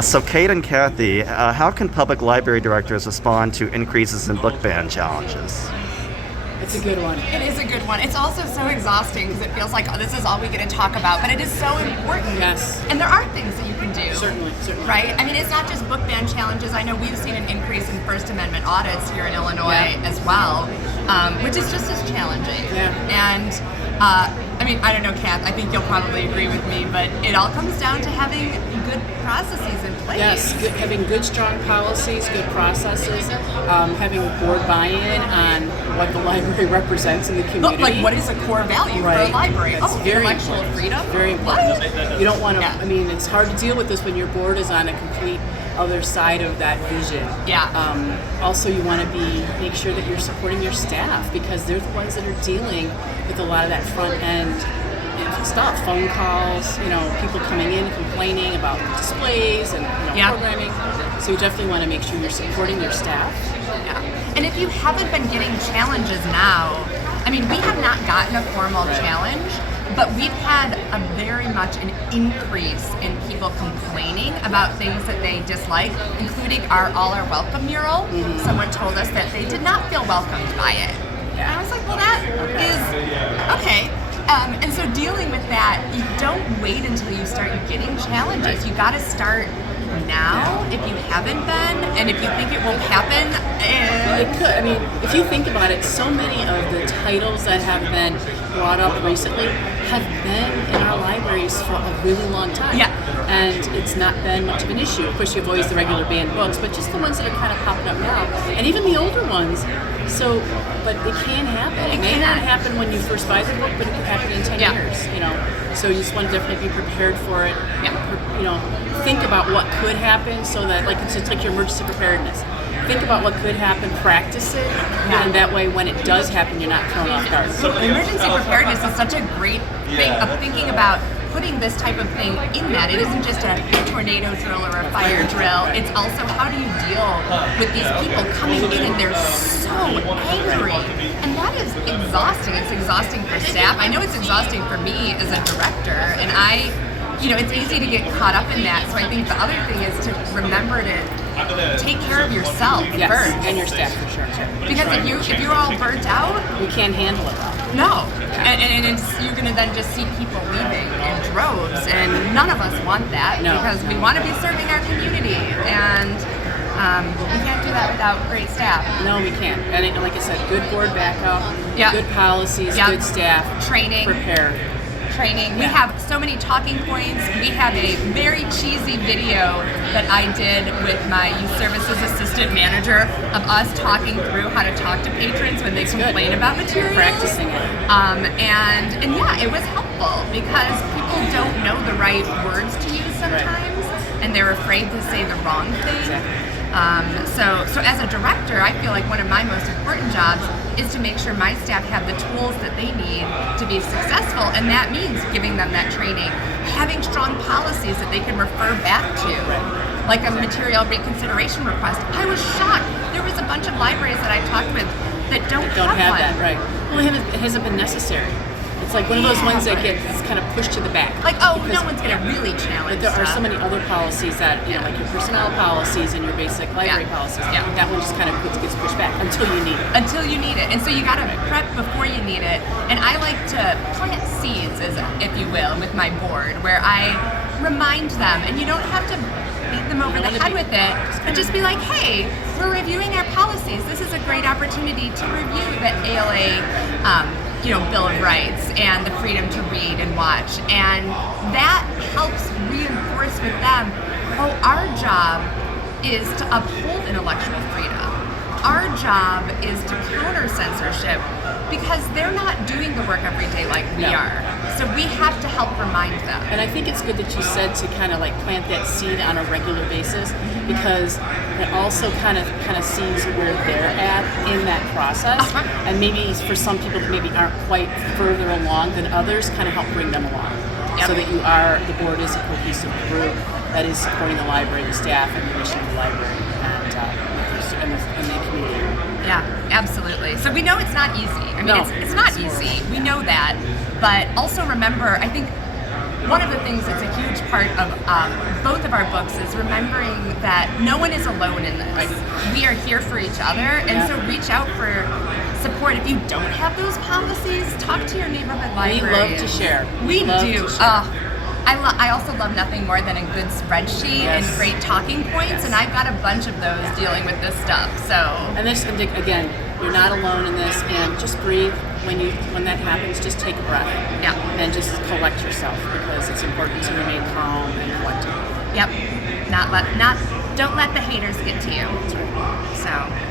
So Kate and Kathy, how can public library directors respond to increases in book ban challenges? It's a good one. It is a good one. It's also so exhausting because it feels like, this is all we get to talk about, but it is so important. Yes. And there are things that you can do. Certainly. Right? I mean, it's not just book ban challenges. I know we've seen an increase in First Amendment audits here in Illinois as well, which is just as challenging. Yeah. And I mean, I don't know, Kath, I think you'll probably agree with me, but it all comes down to having good processes in place. Yes, having good, strong policies, good processes, having board buy-in on what the library represents in the community. Like, what is a core value for a library? That's very intellectual important. freedom? Very important. What? You don't want to, I mean, it's hard to deal with this when your board is on a complete other side of that vision. Yeah. Also, you want to make sure that you're supporting your staff because they're the ones that are dealing with a lot of that front end stuff, phone calls, people coming in complaining about displays and programming. So you definitely want to make sure you're supporting your staff. Yeah. And if you haven't been getting challenges now, I mean, we have not gotten a formal challenge, but we've had a very much an increase in people complaining about things that they dislike, including our All Are Welcome mural. Mm-hmm. Someone told us that they did not feel welcomed by it. Yeah. And I was like, well, that is okay. And so dealing with that, you don't wait until you start getting challenges. You got to start now if you haven't been, and if you think it won't happen. It could. I mean, if you think about it, so many of the titles that have been brought up recently have been in our libraries for a really long time. Yeah. And it's not been much of an issue. Of course, you have always the regular banned books, but just the ones that are kind of popping up now, and even the older ones. So, but it can happen. It may not happen when you first buy the book, but it could happen in 10 years, So you just want to definitely be prepared for it. Yeah. Think about what could happen so that, like, it's like your emergency preparedness. Think about what could happen, practice it, and that way when it does happen, you're not thrown off guard. Emergency preparedness is such a great thing of thinking about putting this type of thing in that. It isn't just a tornado drill or a fire drill. It's also how do you deal with these people coming in and they're so angry. And that is exhausting. It's exhausting for staff. I know it's exhausting for me as a director, and it's easy to get caught up in that. So I think the other thing is to remember to take care of yourself first. And your staff for sure. Because if you're all burnt out, you can't handle it well. No. And you're going to then just see people leaving in droves, and none of us want that because we want to be serving our community, and we can't do that without great staff. No, we can't. And like I said, good board backup, good policies, good staff, training, prepared. We have so many talking points. We have a very cheesy video that I did with my youth services assistant manager of us talking through how to talk to patrons when they complain about materials. Practicing it. And yeah, it was helpful because people don't know the right words to use sometimes, and they're afraid to say the wrong thing. Exactly. So as a director, I feel like one of my most important jobs is to make sure my staff have the tools that they need to be successful, and that means giving them that training, having strong policies that they can refer back to, like a material reconsideration request. I was shocked. There was a bunch of libraries that I talked with that don't have one. That, right. Well, it hasn't been necessary. It's like one of those ones that gets kind of pushed to the back. Like, no one's going to really challenge But there are so many other policies that, like your personnel policies and your basic library policies, that one just kind of gets pushed back until you need it. Until you need it. And so you got to prep before you need it. And I like to plant seeds, if you will, with my board, where I remind them, and you don't have to beat them over the head with it, but just be like, hey, we're reviewing our policies. This is a great opportunity to review the ALA Bill of Rights and the freedom to read and watch. And that helps reinforce with them, our job is to uphold intellectual freedom. Our job is to counter censorship because they're not doing the work every day like we are. So we have to help remind them. And I think it's good that you said to kind of like plant that seed on a regular basis because it also kind of sees where they're at in that process. And maybe for some people that maybe aren't quite further along than others, kind of help bring them along. So that the board is a cohesive group that is supporting the library, the staff, and the mission of the library, and the community. Yeah, absolutely. So we know it's not easy. I mean, it's not easy. We know that. But also remember, I think one of the things that's a huge part of both of our books is remembering that no one is alone in this. Right. We are here for each other, and so reach out for support. If you don't have those policies, talk to your neighborhood librarian. We love to share. We love do. To share. I also love nothing more than a good spreadsheet and great talking points, and I've got a bunch of those dealing with this stuff. So, and this, again, you're not alone in this, and just breathe. When that happens, just take a breath. Yeah. And just collect yourself, because it's important to remain calm and collected. Yep. Don't let the haters get to you. That's right. So.